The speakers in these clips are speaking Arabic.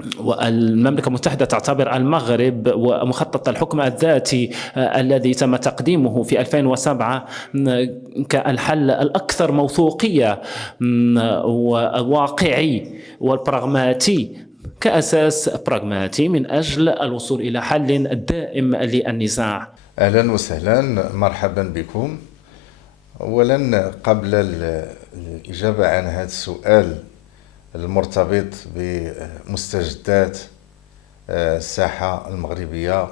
والمملكة المتحدة تعتبر المغرب ومخطط الحكم الذاتي الذي تم تقديمه في 2007 كالحل الأكثر موثوقية وواقعي والبراغماتي، كأساس براغماتي من أجل الوصول إلى حل دائم للنزاع. أهلا وسهلا، مرحبا بكم. أولا قبل الإجابة عن هذا السؤال المرتبط بمستجدات الساحة المغربية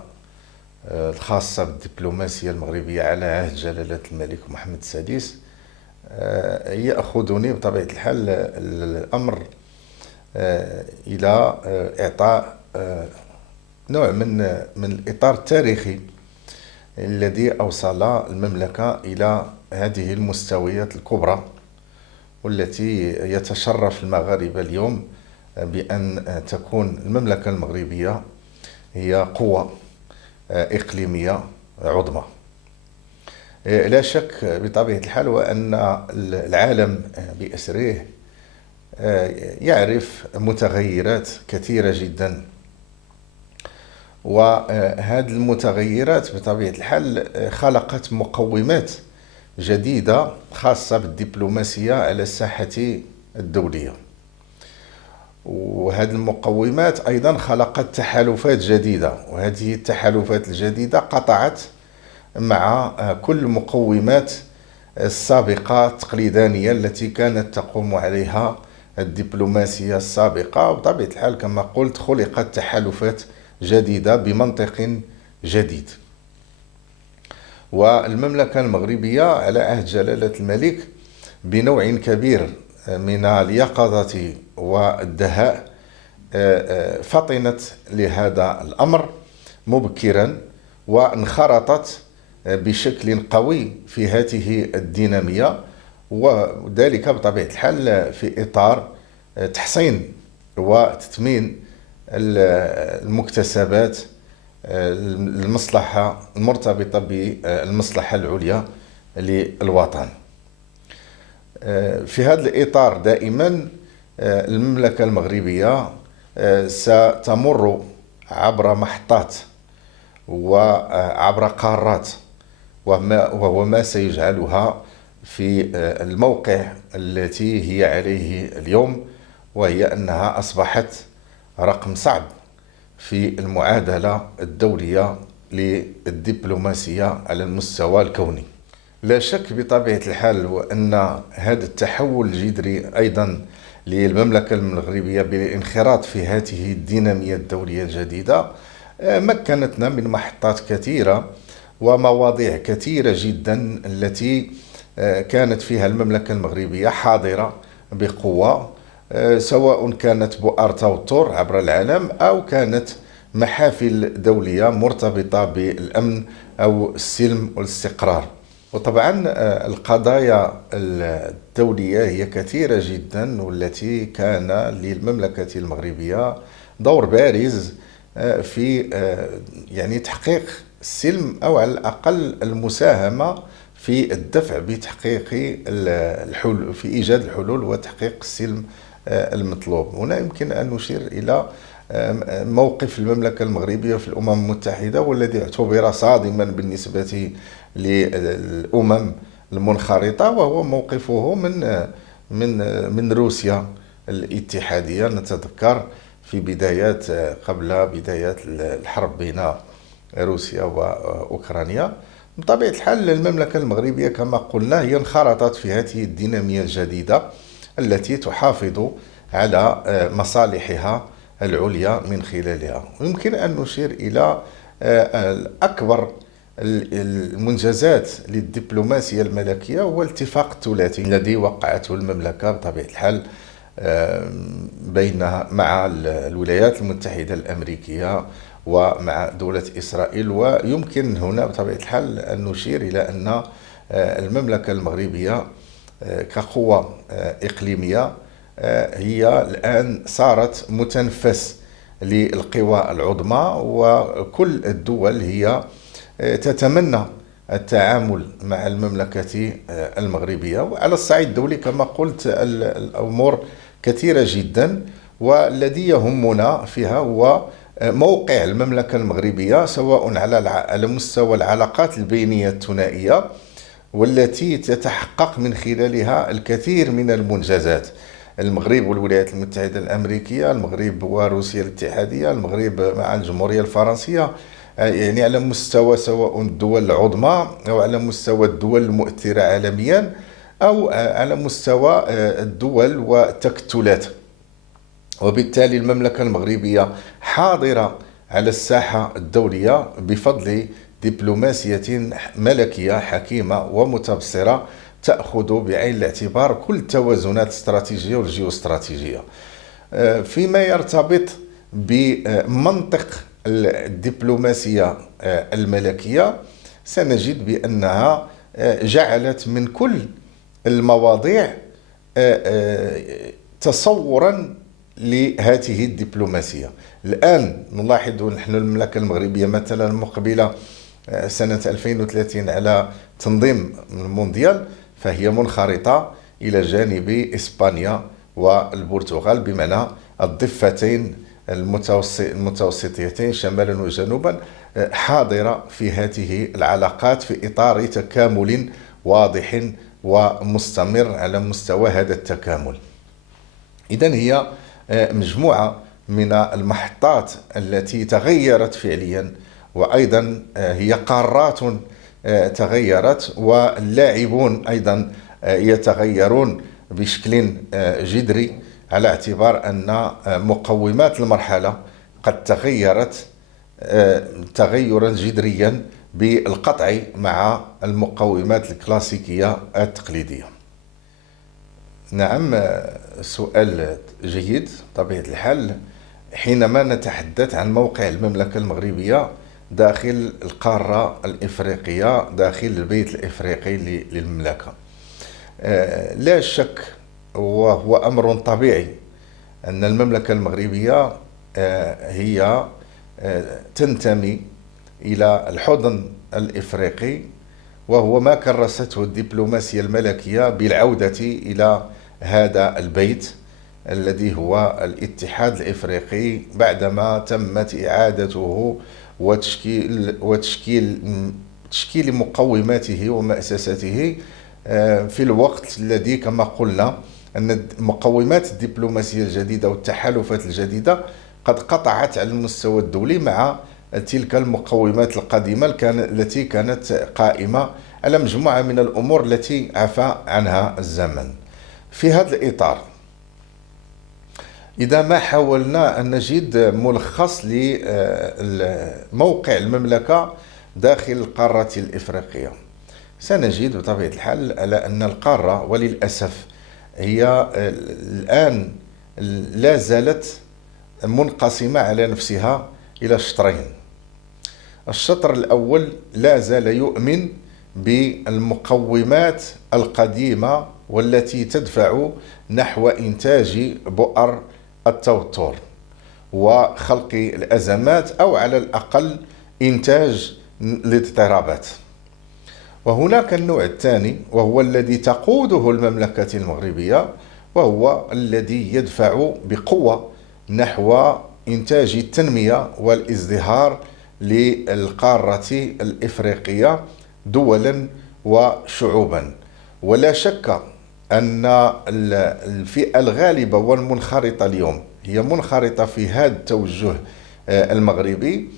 الخاصة بالدبلوماسية المغربية على عهد جلالة الملك محمد السادس، يأخذني بطبيعة الحال الأمر إلى إعطاء نوع من الإطار التاريخي الذي أوصل المملكة إلى هذه المستويات الكبرى، والتي يتشرف المغاربة اليوم بأن تكون المملكة المغربية هي قوة إقليمية عظمى. لا شك بطبيعة الحال وأن العالم بأسره يعرف متغيرات كثيرة جدا، وهذه المتغيرات بطبيعة الحال خلقت مقومات جديدة خاصة بالدبلوماسية على الساحة الدولية، وهذه المقومات أيضا خلقت تحالفات جديدة، وهذه التحالفات الجديدة قطعت مع كل المقومات السابقة التقليدانية التي كانت تقوم عليها الدبلوماسية السابقة. وبطبيعة الحال كما قلت خلقت تحالفات جديدة بمنطق جديد. والمملكة المغربية على عهد جلالة الملك بنوع كبير من اليقظة والدهاء فطنت لهذا الأمر مبكرا، وانخرطت بشكل قوي في هذه الدينامية، وذلك بطبيعة الحال في إطار تحصين وتثمين المكتسبات المصلحة المرتبطة بالمصلحة العليا للوطن. في هذا الإطار دائما المملكة المغربية ستمر عبر محطات وعبر قارات، وهو ما سيجعلها في الموقع التي هي عليه اليوم، وهي أنها أصبحت رقم صعب في المعادلة الدولية للدبلوماسية على المستوى الكوني. لا شك بطبيعة الحال وأن هذا التحول الجذري أيضا للمملكة المغربية بالانخراط في هذه الدينامية الدولية الجديدة مكنتنا من محطات كثيرة ومواضيع كثيرة جدا التي كانت فيها المملكة المغربية حاضرة بقوة، سواء كانت بؤر توتر عبر العالم أو كانت محافل دولية مرتبطة بالأمن أو السلم والاستقرار. وطبعا القضايا الدولية هي كثيرة جدا، والتي كان للمملكة المغربية دور بارز في يعني تحقيق السلم، أو على الأقل المساهمة في الدفع بتحقيق الحلول، في إيجاد الحلول وتحقيق السلم المطلوب. هنا يمكن أن نشير إلى موقف المملكة المغربية في الأمم المتحدة، والذي اعتبر صادما بالنسبة للأمم المنخرطة، وهو موقفه من روسيا الاتحادية. نتذكر في بدايات قبل بدايات الحرب بين روسيا وأوكرانيا. بطبيعة الحال المملكة المغربية كما قلنا هي انخرطت في هذه الدينامية الجديدة التي تحافظ على مصالحها العليا من خلالها. ويمكن أن نشير إلى أكبر المنجزات للدبلوماسية الملكية هو الاتفاق الثلاثي الذي وقعته المملكة بطبيعة الحال مع الولايات المتحدة الأمريكية ومع دولة إسرائيل. ويمكن هنا بطبيعة الحال أن نشير إلى أن المملكة المغربية كقوة إقليمية هي الآن صارت متنفس للقوى العظمى، وكل الدول هي تتمنى التعامل مع المملكة المغربية. وعلى الصعيد الدولي كما قلت الأمور كثيرة جدا، والذي يهمنا فيها هو موقع المملكة المغربية، سواء على مستوى العلاقات البينية الثنائية، والتي تتحقق من خلالها الكثير من المنجزات. المغرب والولايات المتحدة الأمريكية، المغرب وروسيا الاتحادية، المغرب مع الجمهورية الفرنسية، يعني على مستوى سواء الدول العظمى أو على مستوى الدول المؤثرة عالميا أو على مستوى الدول والتكتلات. وبالتالي المملكة المغربية حاضرة على الساحة الدولية بفضل دبلوماسية ملكية حكيمة ومتبصرة تأخذ بعين الاعتبار كل التوازنات الاستراتيجية والجيوستراتيجية. فيما يرتبط بمنطق الدبلوماسية الملكية، سنجد بأنها جعلت من كل المواضيع تصورا لهذه الدبلوماسية. الآن نلاحظ نحن المملكة المغربية مثلا مقبلة سنة 2030 على تنظيم المونديال، فهي منخرطة إلى جانب إسبانيا والبرتغال، بمعنى الضفتين المتوسطيتين شمالا وجنوبا، حاضرة في هذه العلاقات في إطار تكامل واضح ومستمر على مستوى هذا التكامل. إذن هي مجموعة من المحطات التي تغيرت فعليا، وأيضا هي قارات تغيرت، واللاعبون أيضا يتغيرون بشكل جذري، على اعتبار أن مقومات المرحلة قد تغيرت تغيرا جذريا بالقطع مع المقومات الكلاسيكية التقليدية. نعم، سؤال جيد طبيعة الحال. حينما نتحدث عن موقع المملكة المغربية داخل القارة الإفريقية، داخل البيت الإفريقي للمملكة، لا شك وهو أمر طبيعي أن المملكة المغربية هي تنتمي إلى الحضن الإفريقي، وهو ما كرسته الدبلوماسية الملكية بالعودة إلى هذا البيت الذي هو الاتحاد الإفريقي، بعدما تمت إعادته وتشكيل مقوماته ومؤسساته في الوقت الذي كما قلنا أن مقومات الدبلوماسية الجديدة والتحالفات الجديدة قد قطعت على المستوى الدولي مع تلك المقومات القديمة التي كانت قائمة على مجموعة من الأمور التي عفى عنها الزمن. في هذا الإطار، إذا ما حاولنا أن نجد ملخص لموقع المملكة داخل القارة الإفريقية، سنجد بطبيعة الحال على أن القارة وللأسف هي الآن لا زالت منقسمة على نفسها إلى شطرين. الشطر الأول لا زال يؤمن بالمقومات القديمة والتي تدفع نحو إنتاج بؤر التوتر وخلق الأزمات، أو على الأقل إنتاج الاضطرابات. وهناك النوع الثاني، وهو الذي تقوده المملكة المغربية، وهو الذي يدفع بقوة نحو إنتاج التنمية والازدهار للقارة الإفريقية دولا وشعوبا. ولا شك أن الفئة الغالبة والمنخرطة اليوم هي منخرطة في هذا التوجه المغربي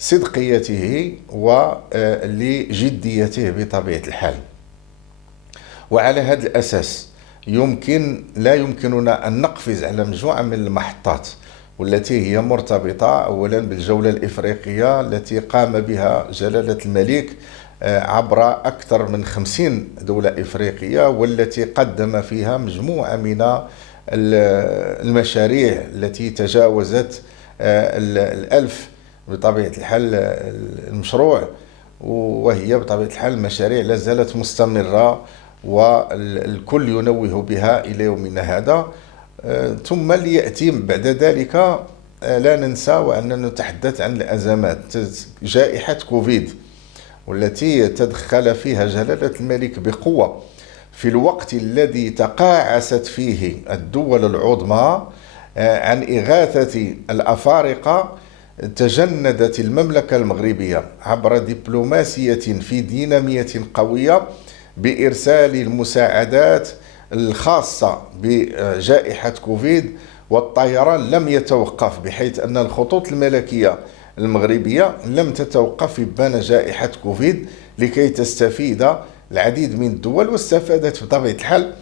لصدقيته ولجديته بطبيعة الحال. وعلى هذا الأساس لا يمكننا أن نقفز على مجموعة من المحطات والتي هي مرتبطة أولا بالجولة الإفريقية التي قام بها جلالة الملك عبر أكثر من 50 دولة إفريقية، والتي قدم فيها مجموعة من المشاريع التي تجاوزت 1000 بطبيعة الحال المشروع، وهي بطبيعة الحال المشاريع لا زالت مستمرة والكل ينوه بها إلى يومنا هذا. ثم ليأتي بعد ذلك لا ننسى وأننا نتحدث عن الأزمات، جائحة كوفيد والتي تدخل فيها جلالة الملك بقوة في الوقت الذي تقاعست فيه الدول العظمى عن إغاثة الأفارقة، تجندت المملكة المغربية عبر دبلوماسية في دينامية قوية بإرسال المساعدات الخاصة بجائحة كوفيد، والطيران لم يتوقف، بحيث أن الخطوط الملكية المغربية لم تتوقف إبان جائحة كوفيد لكي تستفيد العديد من الدول، واستفادت بطبيعة الحال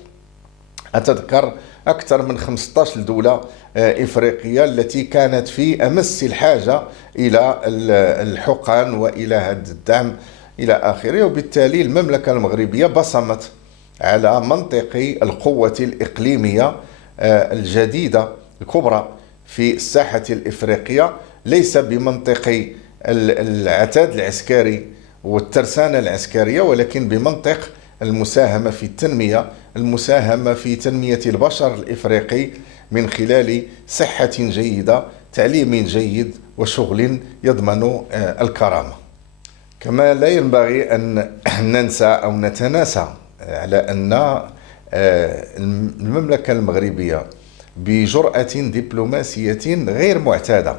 أتذكر أكثر من 15 دولة إفريقية التي كانت في أمس الحاجة إلى الحقن وإلى هذا الدعم إلى آخره. وبالتالي المملكة المغربية بصمت على منطق القوة الإقليمية الجديدة الكبرى في الساحة الإفريقية، ليس بمنطق العتاد العسكري والترسانة العسكرية، ولكن بمنطق المساهمة في التنمية، المساهمة في تنمية البشر الإفريقي من خلال صحة جيدة، تعليم جيد، وشغل يضمن الكرامة. كما لا ينبغي أن ننسى أو نتناسى على أن المملكة المغربية بجرأة دبلوماسية غير معتادة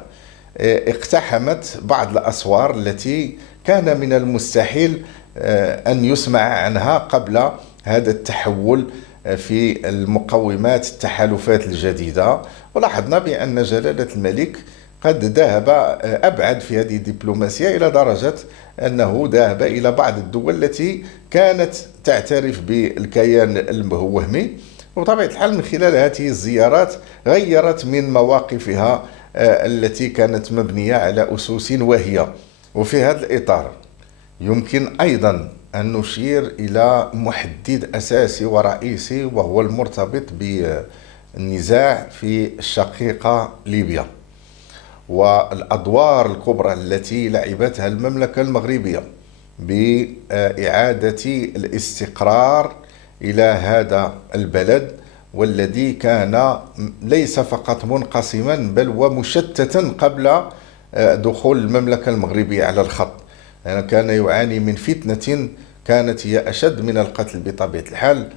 اقتحمت بعض الأسوار التي كان من المستحيل أن يسمع عنها قبل هذا التحول في المقومات التحالفات الجديدة. ولاحظنا بأن جلالة الملك قد ذهب أبعد في هذه الدبلوماسية إلى درجة أنه ذهب إلى بعض الدول التي كانت تعترف بالكيان الوهمي، وبطبيعة الحال من خلال هذه الزيارات غيرت من مواقفها التي كانت مبنية على أسس واهية. وفي هذا الإطار يمكن أيضا أن نشير إلى محدد أساسي ورئيسي، وهو المرتبط بالنزاع في الشقيقة ليبيا، والأدوار الكبرى التي لعبتها المملكة المغربية بإعادة الاستقرار إلى هذا البلد، والذي كان ليس فقط منقسما بل ومشتتا قبل دخول المملكة المغربية على الخط. يعني كان يعاني من فتنة كانت هي أشد من القتل بطبيعة الحال،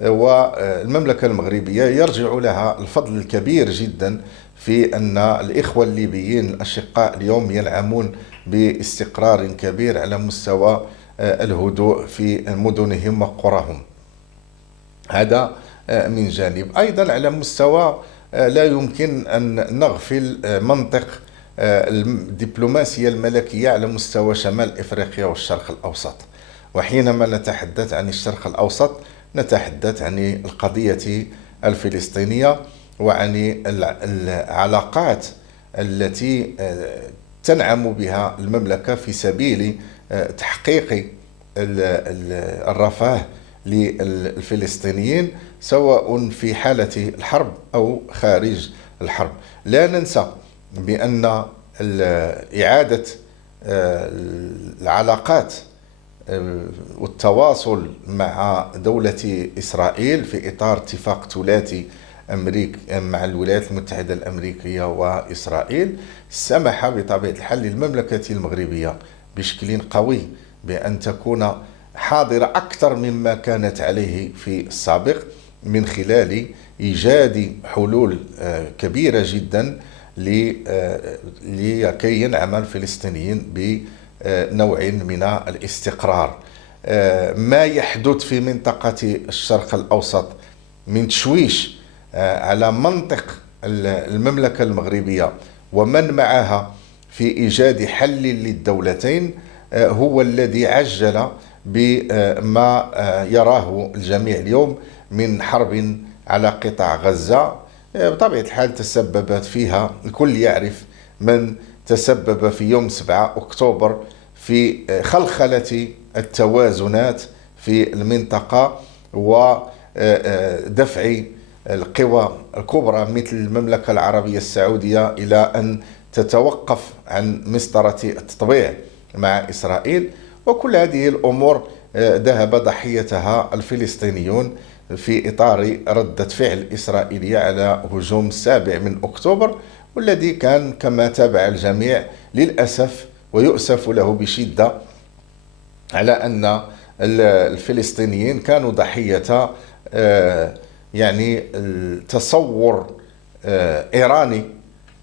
والمملكة المغربية يرجع لها الفضل الكبير جدا في أن الإخوة الليبيين الأشقاء اليوم ينعمون باستقرار كبير على مستوى الهدوء في مدنهم وقراهم. هذا من جانب. أيضا على مستوى لا يمكن أن نغفل منطق الدبلوماسية الملكية على مستوى شمال إفريقيا والشرق الأوسط. وحينما نتحدث عن الشرق الأوسط نتحدث عن القضية الفلسطينية وعن العلاقات التي تنعم بها المملكة في سبيل تحقيق الرفاه للفلسطينيين، سواء في حالة الحرب أو خارج الحرب. لا ننسى بأن إعادة العلاقات والتواصل مع دولة إسرائيل في إطار اتفاق ثلاثي مع الولايات المتحدة الأمريكية وإسرائيل سمح بطبيعة الحال للمملكة المغربية بشكل قوي بأن تكون حاضرة أكثر مما كانت عليه في السابق، من خلال إيجاد حلول كبيرة جدا لكي ينعم الفلسطينيين بنوع من الاستقرار. ما يحدث في منطقة الشرق الأوسط من تشويش على منطق المملكة المغربية ومن معها في إيجاد حل للدولتين هو الذي عجل بما يراه الجميع اليوم من حرب على قطاع غزة. بطبيعة الحال تسببت فيها، الكل يعرف من تسبب في يوم 7 أكتوبر في خلخلة التوازنات في المنطقة ودفع القوى الكبرى مثل المملكة العربية السعودية إلى أن تتوقف عن مسطرة التطبيع مع إسرائيل. وكل هذه الأمور ذهب ضحيتها الفلسطينيون في إطار ردة فعل إسرائيلية على هجوم 7 أكتوبر، والذي كان كما تابع الجميع للأسف ويؤسف له بشدة على أن الفلسطينيين كانوا ضحية يعني التصور إيراني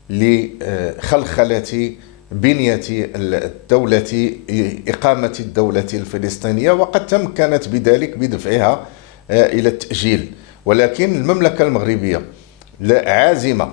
لخلخلة بنية الدولة، إقامة الدولة الفلسطينية، وقد تمكنت بذلك بدفعها إلى التأجيل. ولكن المملكة المغربية عازمة،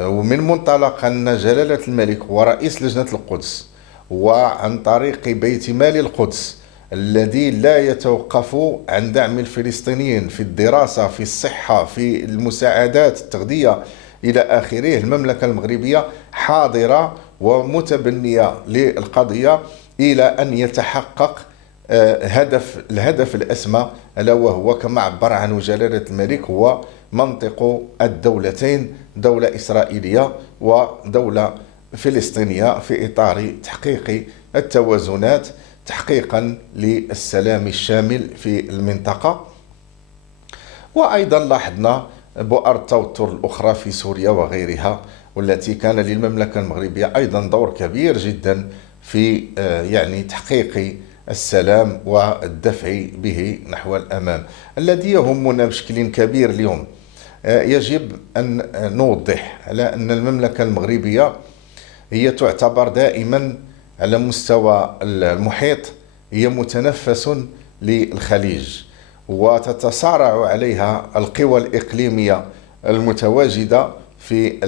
ومن منطلق أن جلالة الملك هو رئيس لجنة القدس، وعن طريق بيت مال القدس الذي لا يتوقف عن دعم الفلسطينيين في الدراسة، في الصحة، في المساعدات، التغذية إلى آخره، المملكة المغربية حاضرة ومتبنية للقضية إلى أن يتحقق الهدف الأسمى، ألا وهو كما عبر عنه جلالة الملك هو منطق الدولتين، دولة إسرائيلية ودولة فلسطينية، في إطار تحقيق التوازنات، تحقيقا للسلام الشامل في المنطقة. وأيضا لاحظنا بؤر التوتر الأخرى في سوريا وغيرها، والتي كان للمملكة المغربية أيضا دور كبير جدا في تحقيق السلام والدفع به نحو الأمام. الذي يهمنا بشكل كبير اليوم يجب أن نوضح على أن المملكة المغربية هي تعتبر دائما على مستوى المحيط هي متنفس للخليج، وتتصارع عليها القوى الإقليمية المتواجدة في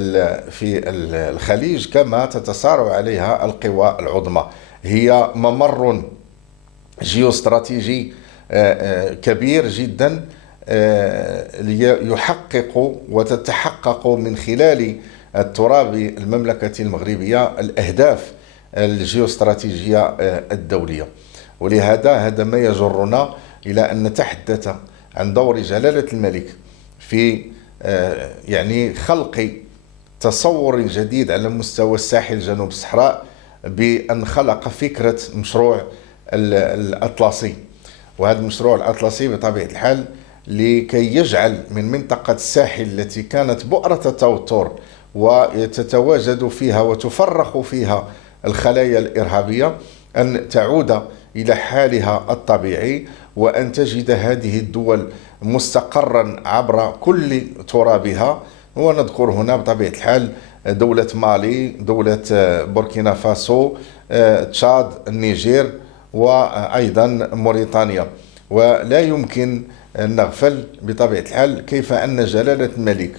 الخليج كما تتصارع عليها القوى العظمى. هي ممر جيوستراتيجي كبير جدا يحقق وتتحقق من خلال التراب المملكة المغربية الأهداف الجيوستراتيجية الدولية. ولهذا هذا ما يجرنا إلى أن نتحدث عن دور جلالة الملك في خلق تصور جديد على مستوى الساحل جنوب الصحراء، بأن خلق فكرة مشروع الأطلسي. وهذا المشروع الأطلسي بطبيعة الحال لكي يجعل من منطقة الساحل التي كانت بؤرة توتر وتتواجد فيها وتفرخ فيها الخلايا الإرهابية أن تعود إلى حالها الطبيعي، وأن تجد هذه الدول مستقرا عبر كل ترابها. ونذكر هنا بطبيعة الحال دولة مالي، دولة بوركينا فاسو، تشاد، النيجير، وأيضا موريتانيا. ولا يمكن أن نغفل بطبيعة الحال كيف أن جلالة الملك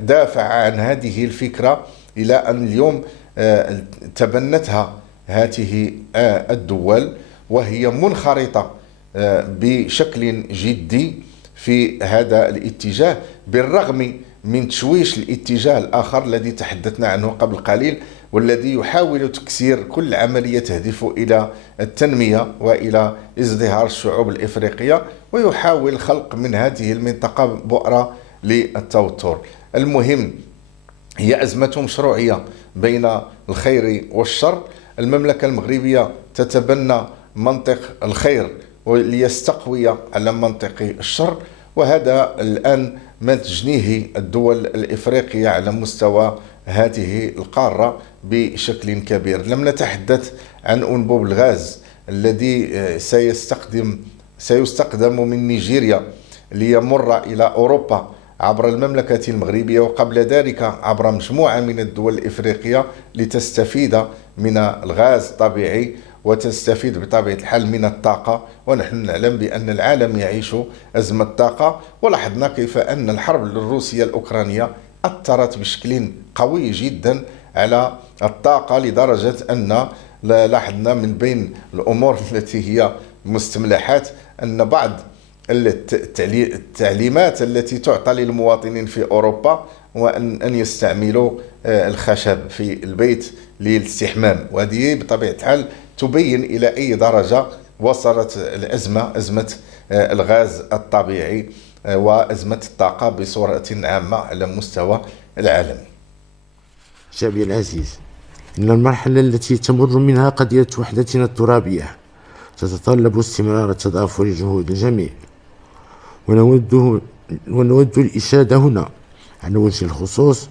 دافع عن هذه الفكرة إلى أن اليوم تبنتها هذه الدول، وهي منخرطة بشكل جدي في هذا الاتجاه، بالرغم من تشويش الاتجاه الآخر الذي تحدثنا عنه قبل قليل، والذي يحاول تكسير كل عملية تهدف إلى التنمية وإلى ازدهار الشعوب الإفريقية، ويحاول خلق من هذه المنطقة بؤرة للتوتر. المهم هي أزمة مشروعية بين الخير والشر. المملكة المغربية تتبنى منطق الخير ليستقوي على منطق الشر، وهذا الآن ما تجنيه الدول الإفريقية على مستوى هذه القارة بشكل كبير. لم نتحدث عن أنبوب الغاز الذي سيستخدم من نيجيريا ليمر إلى أوروبا عبر المملكة المغربية، وقبل ذلك عبر مجموعة من الدول الإفريقية لتستفيد من الغاز الطبيعي وتستفيد بطبيعة الحال من الطاقة. ونحن نعلم بأن العالم يعيش أزمة طاقة، ولاحظنا كيف أن الحرب الروسية الأوكرانية أثرت بشكل قوي جدا على الطاقة، لدرجة أن لاحظنا من بين الأمور التي هي مستملحات أن بعض التعليمات التي تعطى للمواطنين في أوروبا وأن يستعملوا الخشب في البيت للاستحمام. وهذه بطبيعة الحال تبين إلى أي درجة وصلت الأزمة، أزمة الغاز الطبيعي وأزمة الطاقة بصورة عامة على مستوى العالم. شعبي العزيز، إن المرحلة التي تمر منها قضية وحدتنا الترابية تتطلب استمرار تضافر جهود الجميع، ونود الإشادة هنا على وجه الخصوص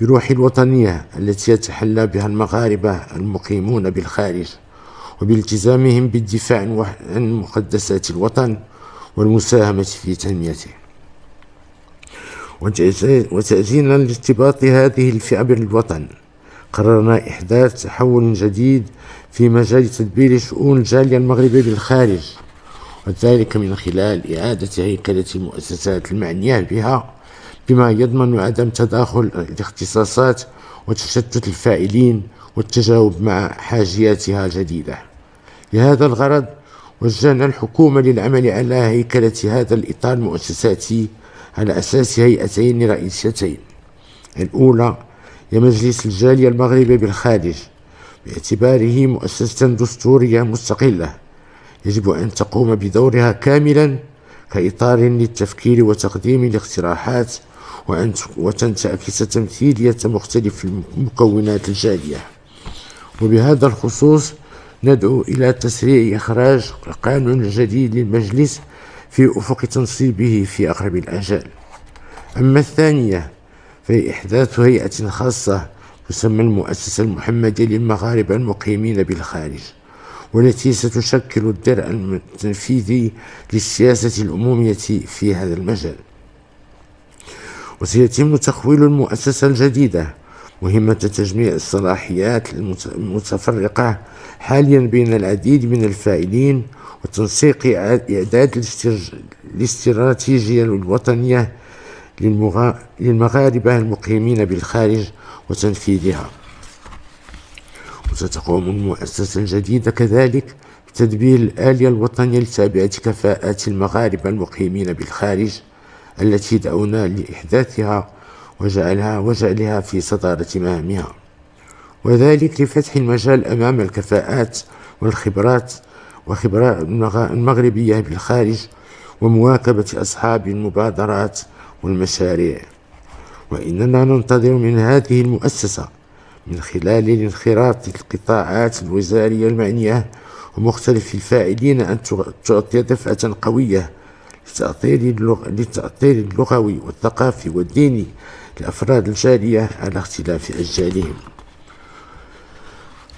بروح الوطنية التي يتحلى بها المغاربة المقيمون بالخارج، وبالتزامهم بالدفاع عن مقدسات الوطن والمساهمة في تنميته. وتأزينا لارتباط هذه الفئة بالوطن، قررنا إحداث تحول جديد في مجال تدبير شؤون الجالية المغربية بالخارج، وذلك من خلال إعادة هيكلة المؤسسات المعنية بها، بما يضمن عدم تداخل الاختصاصات وتشتت الفاعلين والتجاوب مع حاجياتها الجديدة. لهذا الغرض وجهنا الحكومة للعمل على هيكلة هذا الإطار المؤسساتي على أساس هيئتين رئيسيتين. الأولى هي مجلس الجالية المغربية بالخارج، باعتباره مؤسسة دستورية مستقلة يجب أن تقوم بدورها كاملا كإطار للتفكير وتقديم الاقتراحات، وأن تعكس تمثيلية مختلف المكونات الجالية. وبهذا الخصوص ندعو إلى تسريع إخراج قانون جديد للمجلس في أفق تنصيبه في أقرب الآجال. أما الثانية فهي إحداث هيئة خاصة تسمى المؤسسة المحمدية للمغاربة المقيمين بالخارج، والتي ستشكل الدرع التنفيذي للسياسة العمومية في هذا المجال. وسيتم تخويل المؤسسة الجديدة مهمة تجميع الصلاحيات المتفرقة حاليا بين العديد من الفاعلين، وتنسيق إعداد الاستراتيجية الوطنية للمغاربة المقيمين بالخارج وتنفيذها. وستقوم المؤسسة الجديدة كذلك بتدبير الآلية الوطنية لتعبئة كفاءات المغاربة المقيمين بالخارج التي دعونا لإحداثها وجعلها في صدارة مهامها، وذلك لفتح المجال أمام الكفاءات والخبرات المغربية بالخارج، ومواكبة أصحاب المبادرات والمشاريع. وإننا ننتظر من هذه المؤسسة من خلال انخراط القطاعات الوزارية المعنية ومختلف الفاعلين أن تعطي دفعة قوية للتأطير اللغوي والثقافي والديني لأفراد الجالية على اختلاف أجيالهم.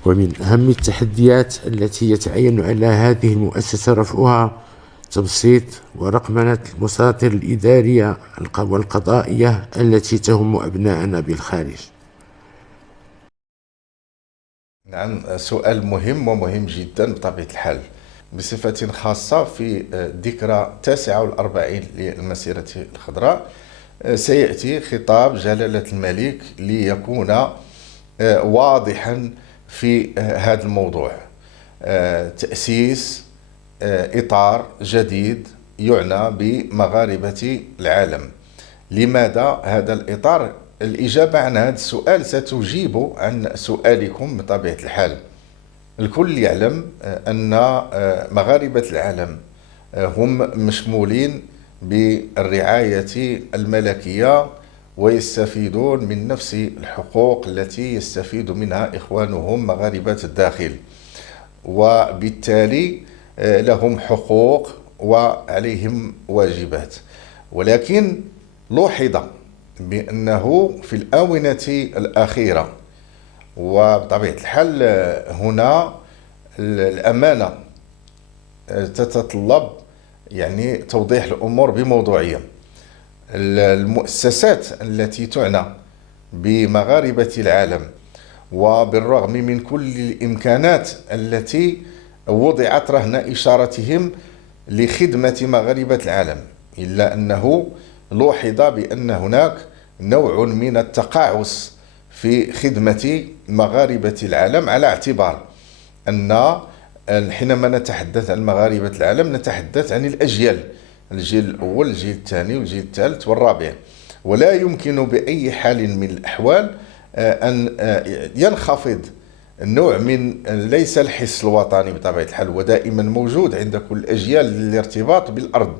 ومن أهم التحديات التي يتعين على هذه المؤسسة رفعها تبسيط ورقمنة المساطر الإدارية والقضائية التي تهم أبناءنا بالخارج. نعم، سؤال مهم ومهم جدا بطبيعة الحال. بصفة خاصة في ذكرى 49 للمسيرة الخضراء سيأتي خطاب جلالة الملك ليكون واضحا في هذا الموضوع، تأسيس إطار جديد يعنى بمغاربة العالم. لماذا هذا الإطار؟ الإجابة عن هذا السؤال ستجيب عن سؤالكم بطبيعة الحال. الكل يعلم أن مغاربة العالم هم مشمولين بالرعاية الملكية ويستفيدون من نفس الحقوق التي يستفيد منها إخوانهم مغاربة الداخل، وبالتالي لهم حقوق وعليهم واجبات. ولكن لوحظ بأنه في الآونة الأخيرة وبطبيعة الحال هنا الأمانة تتطلب يعني توضيح الأمور بموضوعية. المؤسسات التي تعنى بمغاربة العالم وبالرغم من كل الإمكانات التي وضعت رهن إشارتهم لخدمة مغاربة العالم، إلا أنه لوحظ بأن هناك نوع من التقاعس في خدمة مغاربة العالم، على اعتبار أن حينما نتحدث عن مغاربة العالم نتحدث عن الأجيال، الجيل الأول، الجيل الثاني والجيل الثالث والرابع، ولا يمكن بأي حال من الأحوال أن ينخفض النوع من ليس الحس الوطني بطبيعة الحال، ودائما موجود عند كل الأجيال الارتباط بالأرض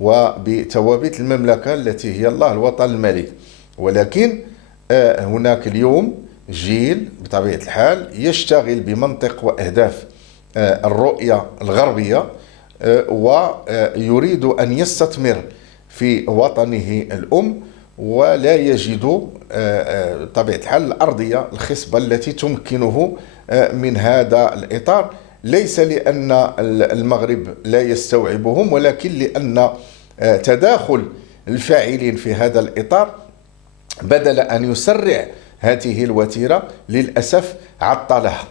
وبتوابيت المملكة التي هي الله الوطن الملك. ولكن هناك اليوم جيل بطبيعة الحال يشتغل بمنطق وأهداف الرؤية الغربية ويريد أن يستثمر في وطنه الأم، ولا يجد طبيعة الحال الأرضية الخصبة التي تمكنه من هذا الإطار، ليس لأن المغرب لا يستوعبهم، ولكن لأن تداخل الفاعلين في هذا الإطار بدل أن يسرع هذه الوتيرة للأسف عطلها.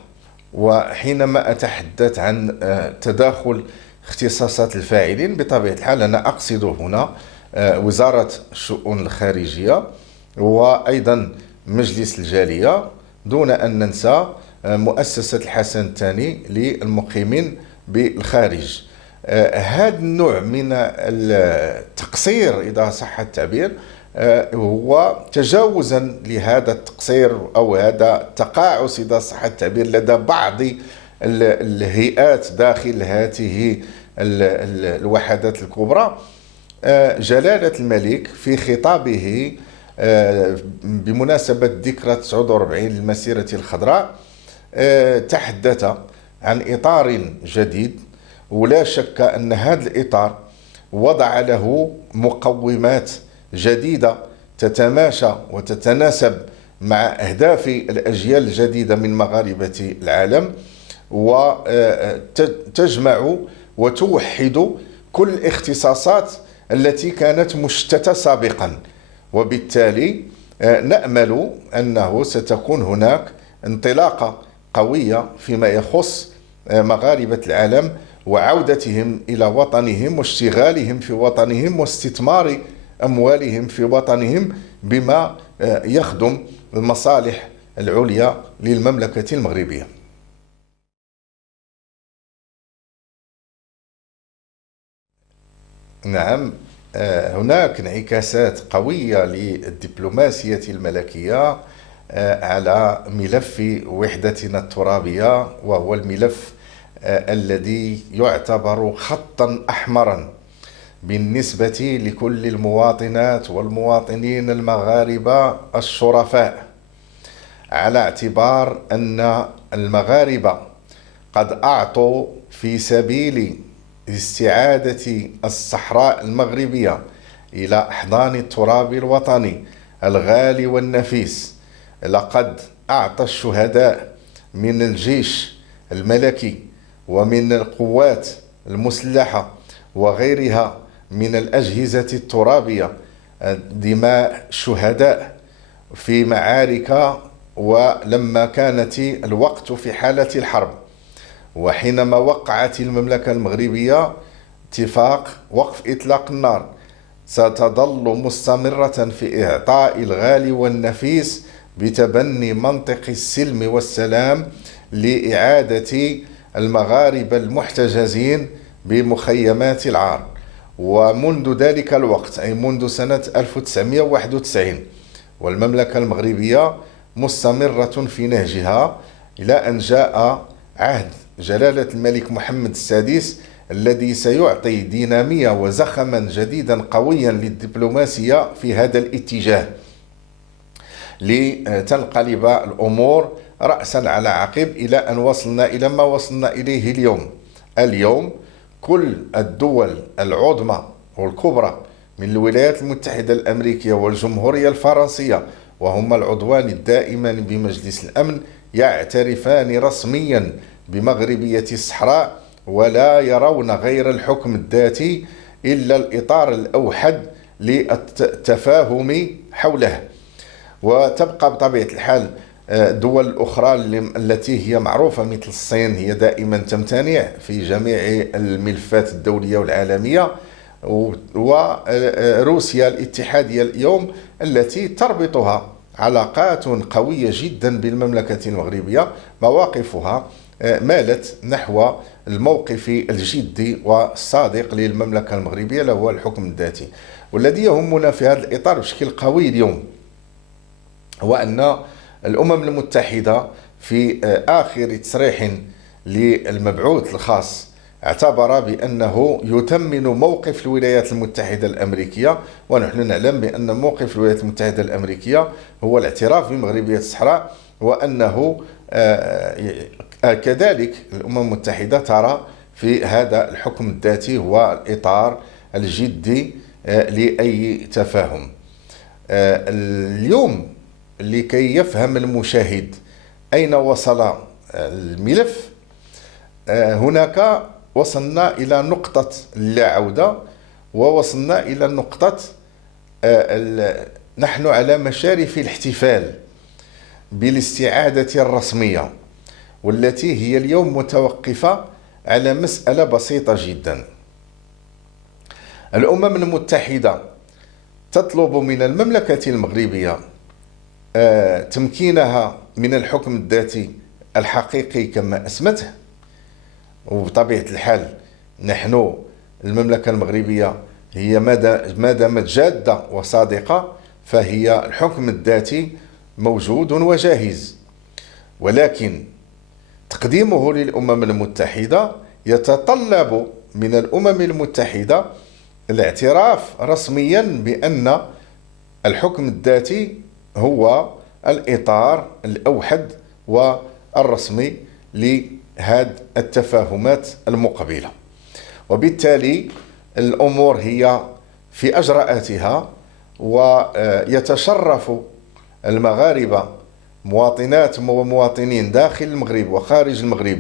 وحينما أتحدث عن تداخل اختصاصات الفاعلين بطبيعة الحال أنا أقصد هنا وزارة الشؤون الخارجية وأيضا مجلس الجالية، دون أن ننسى مؤسسة الحسن الثاني للمقيمين بالخارج. هذا النوع من التقصير إذا صح التعبير هو تجاوزا لهذا التقصير أو هذا التقاعس إذا صح التعبير لدى بعض الهيئات داخل هذه الوحدات الكبرى. جلالة الملك في خطابه بمناسبة ذكرى 49 للمسيرة الخضراء تحدث عن إطار جديد، ولا شك أن هذا الإطار وضع له مقومات جديدة تتماشى وتتناسب مع أهداف الأجيال الجديدة من مغاربة العالم، وتجمع وتوحد كل الاختصاصات التي كانت مشتتة سابقا. وبالتالي نأمل أنه ستكون هناك انطلاقة قوية فيما يخص مغاربة العالم وعودتهم إلى وطنهم واشتغالهم في وطنهم واستثمار أموالهم في وطنهم بما يخدم المصالح العليا للمملكة المغربية. نعم، هناك انعكاسات قوية للدبلوماسية الملكية على ملف وحدتنا الترابية، وهو الملف الذي يعتبر خطا أحمرا بالنسبة لكل المواطنات والمواطنين المغاربة الشرفاء، على اعتبار أن المغاربة قد أعطوا في سبيل استعادة الصحراء المغربية إلى أحضان التراب الوطني الغالي والنفيس. لقد أعطى الشهداء من الجيش الملكي ومن القوات المسلحة وغيرها من الأجهزة الترابية دماء شهداء في معارك، ولما كانت الوقت في حالة الحرب، وحينما وقعت المملكة المغربية اتفاق وقف إطلاق النار ستظل مستمرة في إعطاء الغالي والنفيس بتبني منطق السلم والسلام لإعادة المغاربة المحتجزين بمخيمات العار. ومنذ ذلك الوقت أي منذ سنة 1991 والمملكة المغربية مستمرة في نهجها إلى أن جاء عهد جلالة الملك محمد السادس الذي سيعطي دينامية وزخما جديدا قويا للدبلوماسية في هذا الاتجاه، لتنقلب الأمور رأسا على عقب إلى أن وصلنا إلى ما وصلنا إليه اليوم كل الدول العظمى والكبرى من الولايات المتحدة الأمريكية والجمهورية الفرنسية، وهما العضوان الدائمان بمجلس الأمن، يعترفان رسميا بمغربية الصحراء ولا يرون غير الحكم الذاتي إلا الإطار الأوحد للتفاهم حوله. وتبقى بطبيعة الحال الدول الأخرى التي هي معروفة مثل الصين هي دائما تمتنع في جميع الملفات الدولية والعالمية، وروسيا الاتحادية اليوم التي تربطها علاقات قوية جدا بالمملكة المغربية، مواقفها مالت نحو الموقف الجدي والصادق للمملكة المغربية له هو الحكم الذاتي. والذي يهمنا في هذا الإطار بشكل قوي اليوم هو أن الأمم المتحدة في آخر تصريح للمبعوث الخاص اعتبر بأنه يثمن موقف الولايات المتحدة الأمريكية، ونحن نعلم بأن موقف الولايات المتحدة الأمريكية هو الاعتراف بمغربية الصحراء، وأنه كذلك الأمم المتحدة ترى في هذا الحكم الذاتي هو الإطار الجدي لأي تفاهم. اليوم لكي يفهم المشاهد أين وصل الملف، هناك وصلنا إلى نقطة لا عودة، ووصلنا إلى نقطة نحن على مشارف الاحتفال بالاستعادة الرسمية، والتي هي اليوم متوقفة على مسألة بسيطة جدا. الأمم المتحدة تطلب من المملكة المغربية تمكينها من الحكم الذاتي الحقيقي كما أسمته. وبطبيعة الحال نحن المملكة المغربية هي ما دامت جادة وصادقة فهي الحكم الذاتي موجود وجاهز، ولكن تقديمه للأمم المتحدة يتطلب من الأمم المتحدة الاعتراف رسميا بأن الحكم الذاتي هو الإطار الأوحد والرسمي لهذه التفاهمات المقبلة. وبالتالي الأمور هي في أجراءاتها، ويتشرف المغاربة مواطنات ومواطنين داخل المغرب وخارج المغرب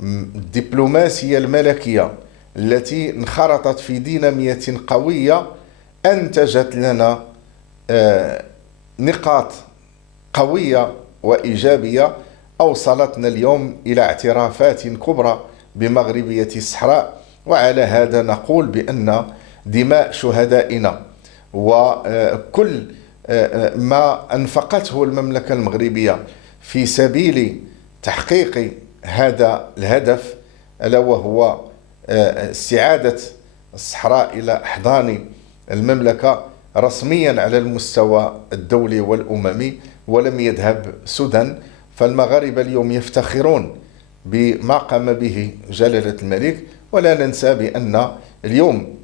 بالدبلوماسية الملكية التي انخرطت في دينامية قوية أنتجت لنا نقاط قوية وإيجابية أوصلتنا اليوم إلى اعترافات كبرى بمغربية الصحراء. وعلى هذا نقول بأن دماء شهدائنا وكل ما أنفقته المملكة المغربية في سبيل تحقيق هذا الهدف، ألا وهو استعادة الصحراء إلى أحضان المملكة رسميا على المستوى الدولي والأممي، ولم يذهب سدى. فالمغاربة اليوم يفتخرون بما قام به جلالة الملك، ولا ننسى بأن اليوم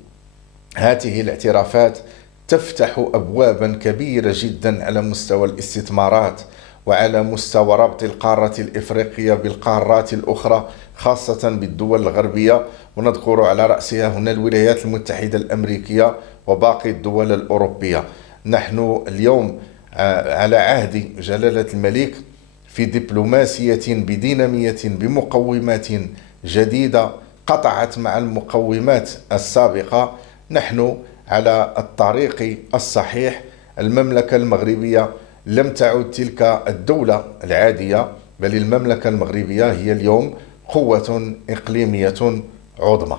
هذه الاعترافات تفتح أبوابا كبيرة جدا على مستوى الاستثمارات وعلى مستوى ربط القارة الإفريقية بالقارات الأخرى، خاصة بالدول الغربية، ونذكر على رأسها هنا الولايات المتحدة الأمريكية وباقي الدول الأوروبية. نحن اليوم على عهد جلالة الملك في دبلوماسية بدينامية بمقومات جديدة قطعت مع المقومات السابقة. نحن على الطريق الصحيح. المملكة المغربية لم تعد تلك الدولة العادية، بل المملكة المغربية هي اليوم قوة إقليمية عظمى.